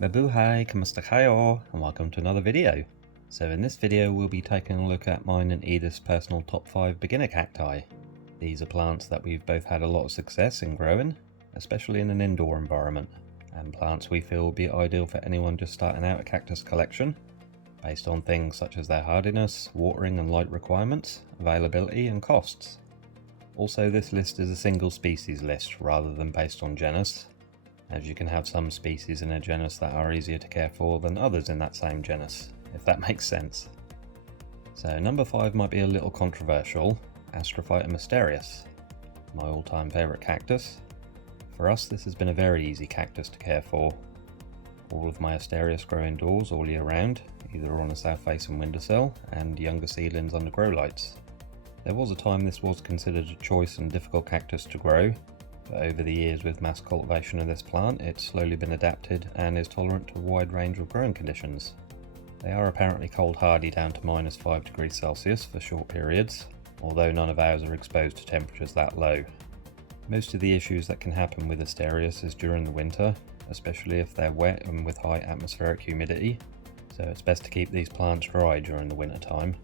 Mabuhay, kamusta kayo, and welcome to another video. So in this video we'll be taking a look at mine and Edith's personal top 5 beginner cacti. These are plants that we've both had a lot of success in growing, especially in an indoor environment, and plants we feel will be ideal for anyone just starting out a cactus collection, based on things such as their hardiness, watering and light requirements, availability and costs. Also, this list is a single species list rather than based on genus, as you can have some species in a genus that are easier to care for than others in that same genus, if that makes sense. So number 5 might be a little controversial, Astrophytum asterias, my all-time favourite cactus. For us this has been a very easy cactus to care for. All of my asterias grow indoors all year round, either on a south facing windowsill and younger seedlings under grow lights. There was a time this was considered a choice and difficult cactus to grow, but over the years with mass cultivation of this plant it's slowly been adapted and is tolerant to a wide range of growing conditions. They are apparently cold hardy down to -5 degrees Celsius for short periods, although none of ours are exposed to temperatures that low. Most of the issues that can happen with asterias is during the winter, especially if they're wet and with high atmospheric humidity, so it's best to keep these plants dry during the winter time.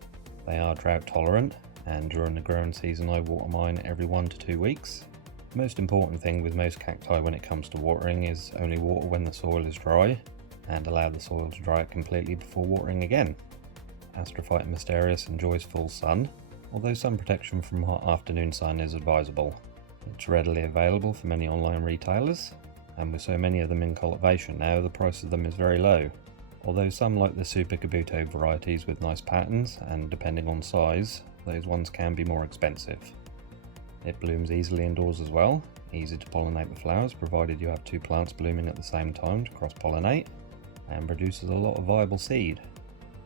They are drought tolerant, and during the growing season I water mine every 1 to 2 weeks. The most important thing with most cacti when it comes to watering is only water when the soil is dry, and allow the soil to dry out completely before watering again. Astrophytum asterias enjoys full sun, although sun protection from hot afternoon sun is advisable. It's readily available from many online retailers, and with so many of them in cultivation now, the price of them is very low. Although some like the Super Kabuto varieties with nice patterns, and depending on size, those ones can be more expensive. It blooms easily indoors as well, easy to pollinate the flowers provided you have 2 plants blooming at the same time to cross-pollinate, and produces a lot of viable seed.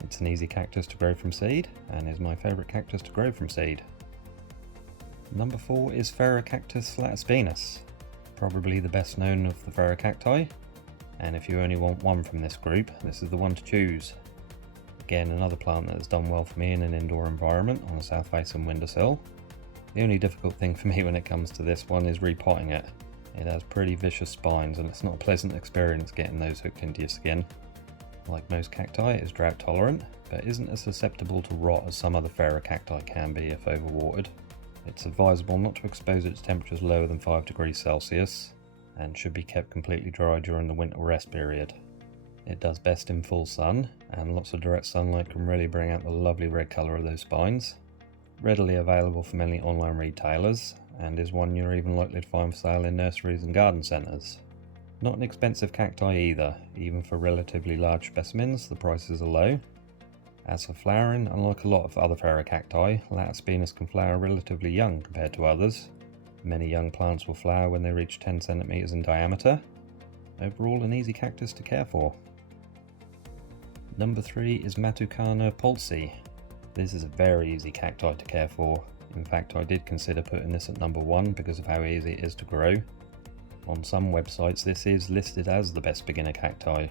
It's an easy cactus to grow from seed, and is my favourite cactus to grow from seed. Number 4 is Ferocactus latispinus, probably the best known of the Ferocacti, and if you only want one from this group, this is the one to choose. Again, another plant that has done well for me in an indoor environment on a south facing windowsill. The only difficult thing for me when it comes to this one is repotting it. It has pretty vicious spines and it's not a pleasant experience getting those hooked into your skin. Like most cacti, it is drought tolerant, but isn't as susceptible to rot as some other Ferocacti can be if overwatered. It's advisable not to expose it to temperatures lower than 5 degrees Celsius, and should be kept completely dry during the winter rest period. It does best in full sun, and lots of direct sunlight can really bring out the lovely red colour of those spines. Readily available from many online retailers, and is one you're even likely to find for sale in nurseries and garden centres. Not an expensive cacti either, even for relatively large specimens the prices are low. As for flowering, unlike a lot of other Ferocacti, latispinus can flower relatively young compared to others. Many young plants will flower when they reach 10 cm in diameter. Overall an easy cactus to care for. Number 3 is Matucana polzii. This is a very easy cacti to care for. In fact, I did consider putting this at number 1 because of how easy it is to grow. On some websites this is listed as the best beginner cacti.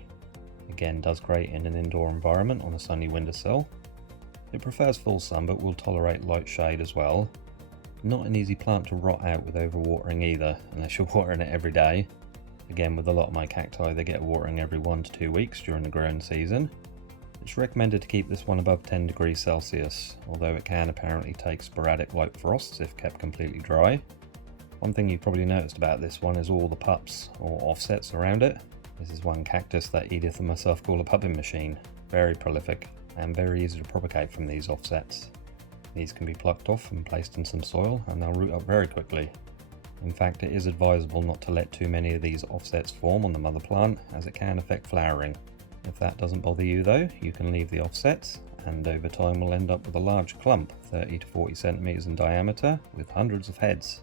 Again, does great in an indoor environment on a sunny windowsill. It prefers full sun but will tolerate light shade as well. Not an easy plant to rot out with overwatering either, unless you're watering it every day. Again, with a lot of my cacti they get watering every 1 to 2 weeks during the growing season. It's recommended to keep this one above 10 degrees Celsius, although it can apparently take sporadic light frosts if kept completely dry. One thing you've probably noticed about this one is all the pups, or offsets around it. This is one cactus that Edith and myself call a pupping machine. Very prolific, and very easy to propagate from these offsets. These can be plucked off and placed in some soil, and they'll root up very quickly. In fact, it is advisable not to let too many of these offsets form on the mother plant, as it can affect flowering. If that doesn't bother you though, you can leave the offsets, and over time we'll end up with a large clump, 30 to 40 cm in diameter, with hundreds of heads.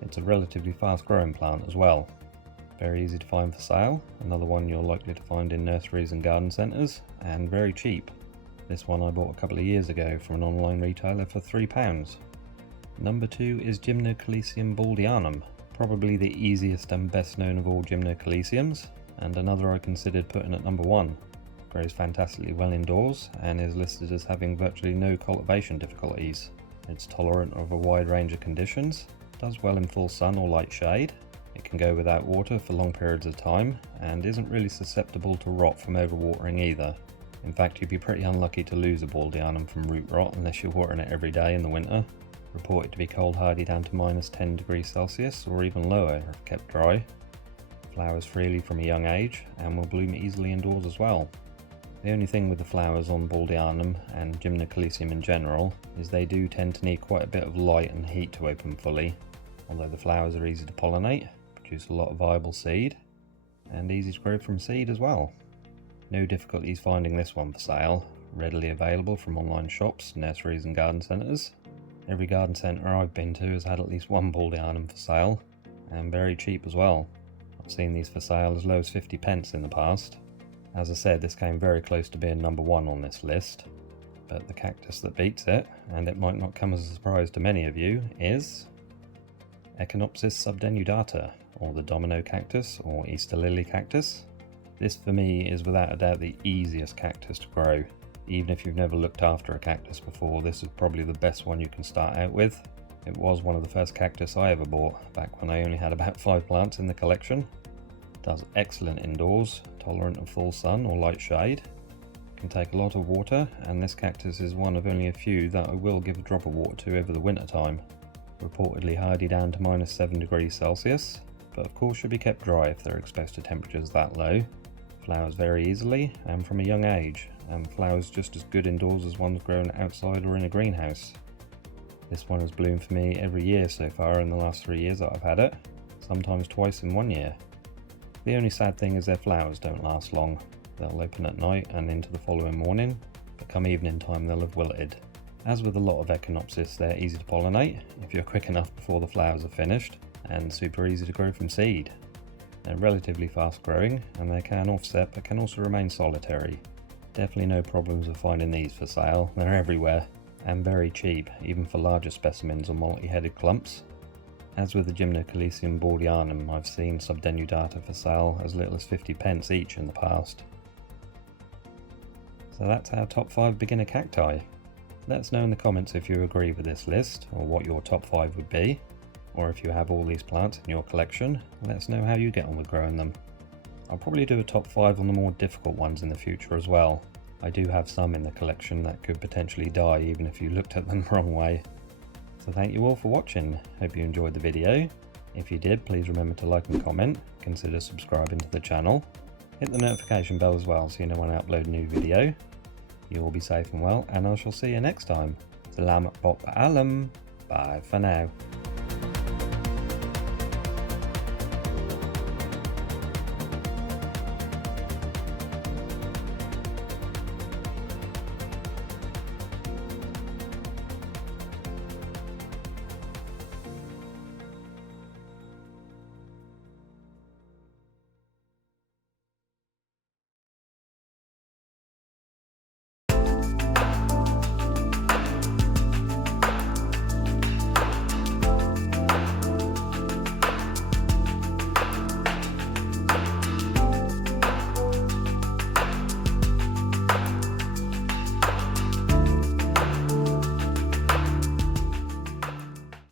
It's a relatively fast growing plant as well. Very easy to find for sale, another one you're likely to find in nurseries and garden centres, and very cheap. This one I bought a couple of years ago from an online retailer for £3. Number 2 is Gymnocalycium baldianum, probably the easiest and best known of all Gymnocalyciums, and another I considered putting at number 1. Grows fantastically well indoors and is listed as having virtually no cultivation difficulties. It's tolerant of a wide range of conditions, does well in full sun or light shade, It can go without water for long periods of time and isn't really susceptible to rot from overwatering either. In fact, you'd be pretty unlucky to lose a baldianum from root rot unless you're watering it every day in the winter. Reported to be cold hardy down to -10 degrees Celsius or even lower if kept dry. Flowers freely from a young age and will bloom easily indoors as well. The only thing with the flowers on baldianum and Gymnocalycium in general is they do tend to need quite a bit of light and heat to open fully, although the flowers are easy to pollinate, produce a lot of viable seed, and easy to grow from seed as well. No difficulties finding this one for sale, readily available from online shops, nurseries and garden centres. Every garden centre I've been to has had at least one baldianum for sale, and very cheap as well. I've seen these for sale as low as 50p in the past. As I said, this came very close to being number one on this list, but the cactus that beats it, and it might not come as a surprise to many of you, is Echinopsis subdenudata, or the domino cactus or Easter lily cactus. This for me is without a doubt the easiest cactus to grow. Even if you've never looked after a cactus before, this is probably the best one you can start out with. It was one of the first cactus I ever bought, back when I only had about 5 plants in the collection. It does excellent indoors, tolerant of full sun or light shade. It can take a lot of water, and this cactus is one of only a few that I will give a drop of water to over the winter time. Reportedly hardy down to -7 degrees Celsius, but of course should be kept dry if they're exposed to temperatures that low. Flowers very easily and from a young age, and flowers just as good indoors as ones grown outside or in a greenhouse. This one has bloomed for me every year so far in the last 3 years that I've had it, sometimes twice in 1 year. The only sad thing is their flowers don't last long. They'll open at night and into the following morning, but come evening time they'll have wilted. As with a lot of Echinopsis, they're easy to pollinate if you're quick enough before the flowers are finished, and super easy to grow from seed. They're relatively fast growing, and they can offset but can also remain solitary. Definitely no problems with finding these for sale, they're everywhere, and very cheap, even for larger specimens or multi-headed clumps. As with the Gymnocalycium baldianum, I've seen subdenudata for sale as little as 50p each in the past. So that's our top 5 beginner cacti. Let us know in the comments if you agree with this list, or what your top 5 would be. Or if you have all these plants in your collection, let us know how you get on with growing them. I'll probably do a top 5 on the more difficult ones in the future as well. I do have some in the collection that could potentially die even if you looked at them the wrong way. So thank you all for watching, hope you enjoyed the video. If you did, please remember to like and comment, consider subscribing to the channel. Hit the notification bell as well so you know when I upload a new video. You all be safe and well, and I shall see you next time. Salamat po paalam. Bye for now.